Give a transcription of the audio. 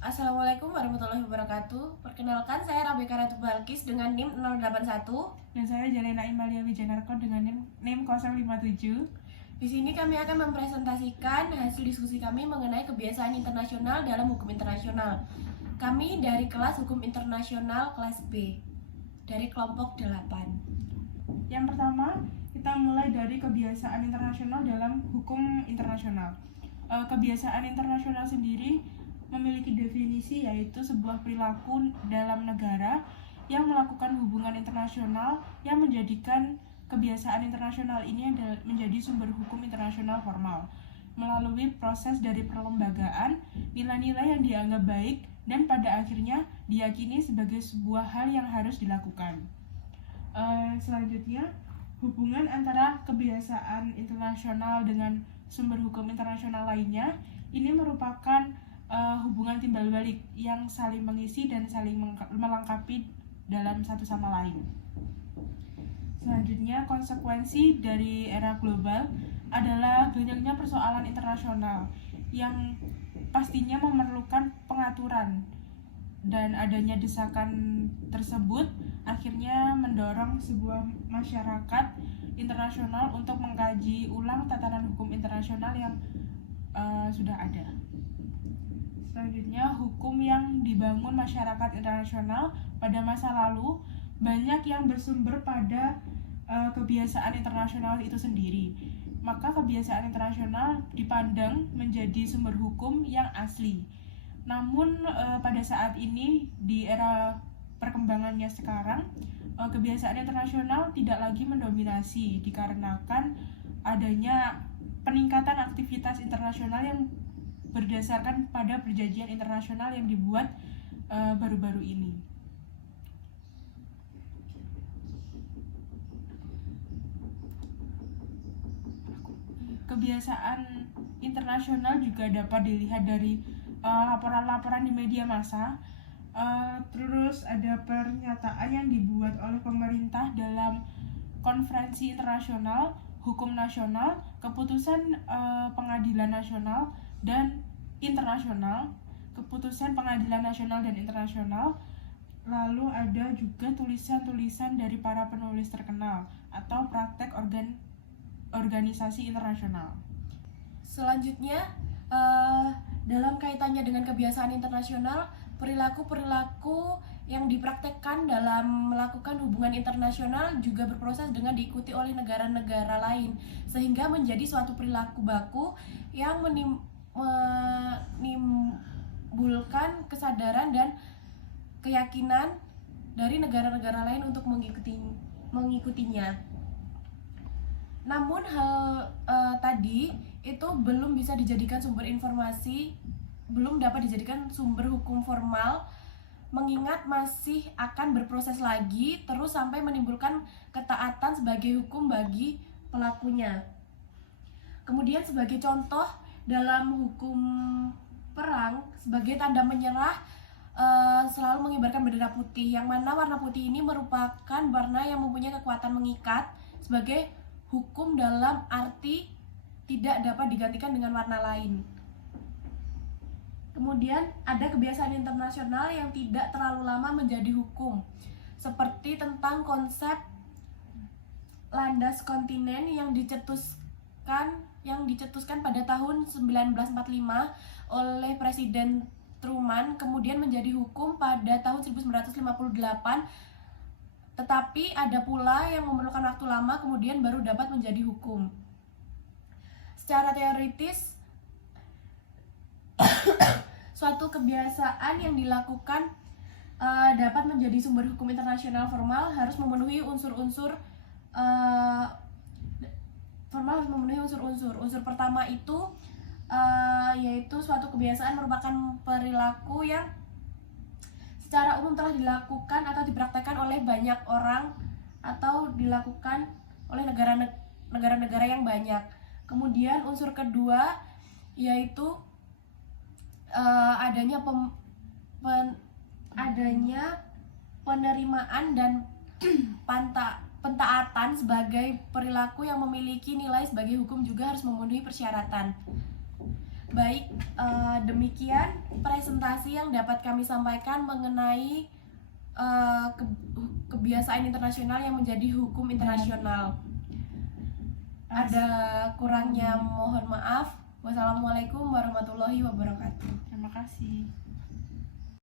Assalamualaikum warahmatullahi wabarakatuh. Perkenalkan, saya Rabeka Ratu Balkis dengan NIM 081. Dan saya Jalena Imalia Wijanarko dengan NIM 057. Di sini kami akan mempresentasikan hasil diskusi kami mengenai kebiasaan internasional dalam hukum internasional. Kami dari kelas Hukum Internasional kelas B, dari kelompok 8. Yang pertama, kita mulai dari kebiasaan internasional dalam hukum internasional. Kebiasaan internasional sendiri memiliki definisi, yaitu sebuah perilaku dalam negara yang melakukan hubungan internasional yang menjadikan kebiasaan internasional ini menjadi sumber hukum internasional formal melalui proses dari perlembagaan, nilai-nilai yang dianggap baik dan pada akhirnya diyakini sebagai sebuah hal yang harus dilakukan. Selanjutnya, hubungan antara kebiasaan internasional dengan sumber hukum internasional lainnya ini merupakan hubungan timbal balik yang saling mengisi dan saling melengkapi dalam satu sama lain. Selanjutnya, konsekuensi dari era global adalah banyaknya persoalan internasional yang pastinya memerlukan pengaturan, dan adanya desakan tersebut akhirnya mendorong sebuah masyarakat internasional untuk mengkaji ulang tatanan hukum internasional yang sudah ada. Selanjutnya, hukum yang dibangun masyarakat internasional pada masa lalu banyak yang bersumber pada kebiasaan internasional itu sendiri. Maka kebiasaan internasional dipandang menjadi sumber hukum yang asli. Namun pada saat ini di era perkembangannya sekarang, kebiasaan internasional tidak lagi mendominasi dikarenakan adanya peningkatan aktivitas internasional yang berdasarkan pada perjanjian internasional yang dibuat baru-baru ini. Kebiasaan internasional juga dapat dilihat dari laporan-laporan di media massa. Terus ada pernyataan yang dibuat oleh pemerintah dalam konferensi internasional, hukum nasional, keputusan pengadilan nasional dan internasional, keputusan pengadilan nasional dan internasional. Lalu ada juga tulisan-tulisan dari para penulis terkenal atau praktek organisasi internasional. Selanjutnya, dalam kaitannya dengan kebiasaan internasional, perilaku-perilaku yang dipraktekkan dalam melakukan hubungan internasional juga berproses dengan diikuti oleh negara-negara lain, sehingga menjadi suatu perilaku baku yang menimbulkan kesadaran dan keyakinan dari negara-negara lain untuk mengikutinya. Namun hal tadi itu belum bisa dijadikan sumber informasi, belum dapat dijadikan sumber hukum formal, mengingat masih akan berproses lagi terus sampai menimbulkan ketaatan sebagai hukum bagi pelakunya. Kemudian sebagai contoh dalam hukum perang, sebagai tanda menyerah selalu mengibarkan bendera putih, yang mana warna putih ini merupakan warna yang mempunyai kekuatan mengikat sebagai hukum dalam arti tidak dapat digantikan dengan warna lain. Kemudian ada kebiasaan internasional yang tidak terlalu lama menjadi hukum, seperti tentang konsep landas kontinen yang dicetuskan pada tahun 1945 oleh Presiden Truman, kemudian menjadi hukum pada tahun 1958. Tetapi ada pula yang memerlukan waktu lama kemudian baru dapat menjadi hukum. Secara teoritis, suatu kebiasaan yang dilakukan dapat menjadi sumber hukum internasional formal harus memenuhi unsur-unsur. Unsur pertama itu yaitu suatu kebiasaan merupakan perilaku yang secara umum telah dilakukan atau dipraktekkan oleh banyak orang atau dilakukan oleh negara-negara yang banyak. Kemudian unsur kedua yaitu adanya penerimaan dan pentaatan sebagai perilaku yang memiliki nilai sebagai hukum juga harus memenuhi persyaratan. Baik, demikian presentasi yang dapat kami sampaikan mengenai kebiasaan internasional yang menjadi hukum internasional. Ada kurangnya mohon maaf. Wassalamualaikum warahmatullahi wabarakatuh. Terima kasih.